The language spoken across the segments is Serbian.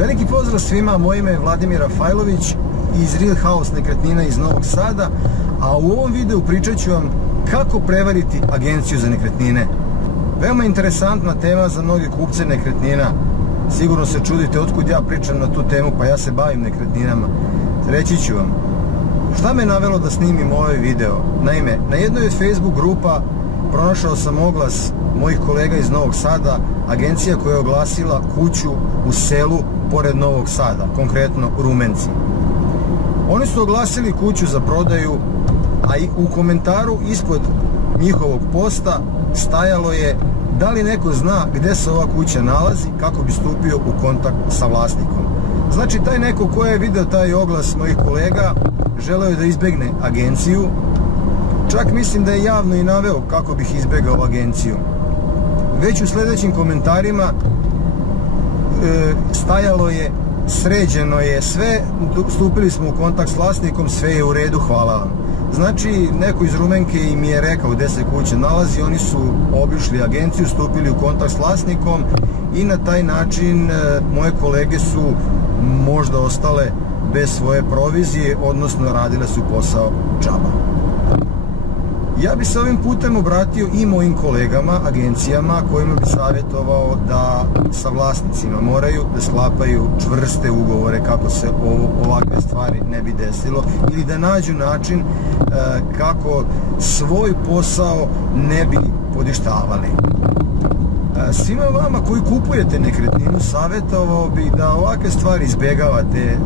Veliki pozdrav svima, moje ime je Vladimir Rafajlović iz Real House nekretnina iz Novog Sada, a u ovom videu pričat ću vam kako prevariti agenciju za nekretnine. Veoma interesantna tema za mnoge kupce nekretnina. Sigurno se čudite otkud ja pričam na tu temu, pa ja se bavim nekretninama. Reći ću vam. Šta me navelo da snimim ovaj video? Naime, na jednoj od Facebook grupa pronašao sam oglas mojih kolega iz Novog Sada, agencija koja je oglasila kuću u selu pored Novog Sada, konkretno Rumenci. Oni su oglasili kuću za prodaju, a i u komentaru ispod njihovog posta stajalo je da li neko zna gde se ova kuća nalazi kako bi stupio u kontakt sa vlasnikom. Znači, taj neko ko je video taj oglas mojih kolega želeo je da izbegne agenciju. Čak mislim da je javno i naveo kako bih izbegao agenciju. Već u sledećim komentarima stajalo je: sređeno je sve, stupili smo u kontakt s vlasnikom, sve je u redu, hvala vam. Znači, neko iz Rumenke im je rekao gde se kuća nalazi, oni su obišli agenciju, stupili u kontakt s vlasnikom i na taj način moje kolege su možda ostale bez svoje provizije, odnosno radile su posao džaba. Ja bi se ovim putem obratio i mojim kolegama, agencijama, kojima bi savjetovao da sa vlasnicima moraju da sklapaju čvrste ugovore kako se ovakve stvari ne bi desilo, ili da nađu način kako svoj posao ne bi poništavali. Svima vama koji kupujete nekretninu savjetovao bi da ovakve stvari izbegavate.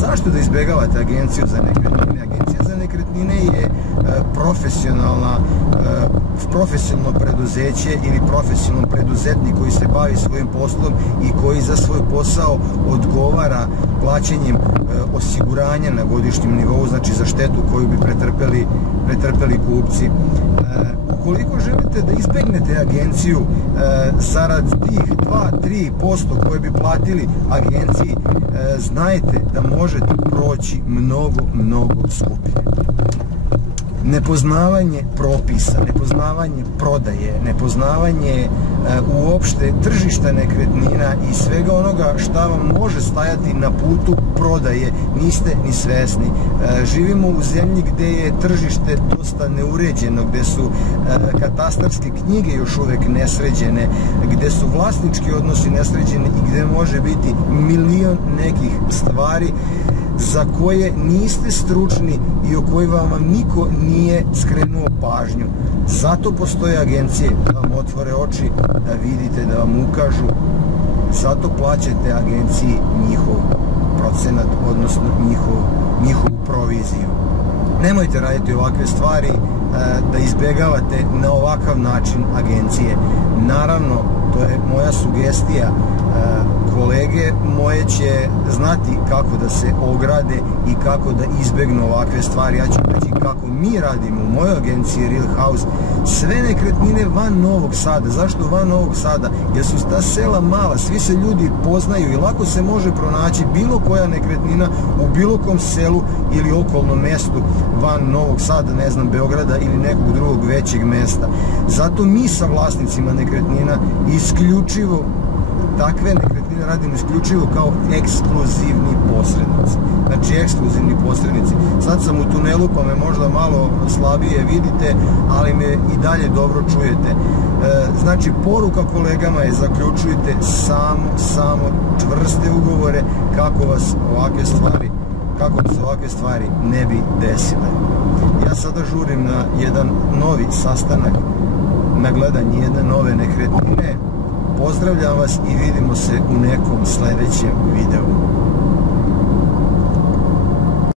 Zašto da izbegavate agenciju za nekretnine? Agencija za nekretnine je profesionalno preduzeće ili profesionalno preduzetnik koji se bavi svojim poslom i koji za svoj posao odgovara plaćanjem osiguranja na godišnjem nivou, znači za štetu koju bi pretrpeli kupci. Ukoliko želite da izbegnete agenciju zarad tih 2-3% koje bi platili agenciji, znajte da možete proći mnogo skuplje. Nepoznavanje propisa, nepoznavanje prodaje, nepoznavanje uopšte tržišta nekretnina i svega onoga šta vam može stajati na putu prodaje, niste ni svesni. Živimo u zemlji gde je tržište dosta neuređeno, gde su katastarske knjige još uvek nesređene, gde su vlasnički odnosi nesređeni i gde može biti milion nekih stvari za koje niste stručni i o kojima vam niko nije skrenuo pažnju. Zato postoje agencije da vam otvore oči, da vidite, da vam ukažu. Zato plaćate agenciji njihov procenat, odnosno njihovu proviziju. Nemojte raditi ovakve stvari, da izbegavate na ovakav način agencije. Naravno, to je moja sugestija, kolege moje će znati kako da se ograde i kako da izbegnu ovakve stvari. Ja ću reći kako mi radimo u mojoj agenciji Real House. Sve nekretnine van Novog Sada. Zašto van Novog Sada? Jer su ta sela mala, svi se ljudi poznaju i lako se može pronaći bilo koja nekretnina u bilo kom selu ili okolnom mestu van Novog Sada, ne znam, Beograda ili nekog drugog većeg mesta. Zato mi sa vlasnicima nekretnina isključivo takve nekretnine radimo isključivo kao ekskluzivni posrednici. Znači, ekskluzivni posrednici. Sad sam u tunelu pa me možda malo slabije vidite, ali me i dalje dobro čujete. Znači, poruka kolegama je: zaključujte samo čvrste ugovore kako vas ovakve stvari ne bi desile. Ja sada žurim na jedan novi sastanak, na gledanje jedne nove nekretnine. Pozdravljam vas i vidimo se u nekom sledećem videu.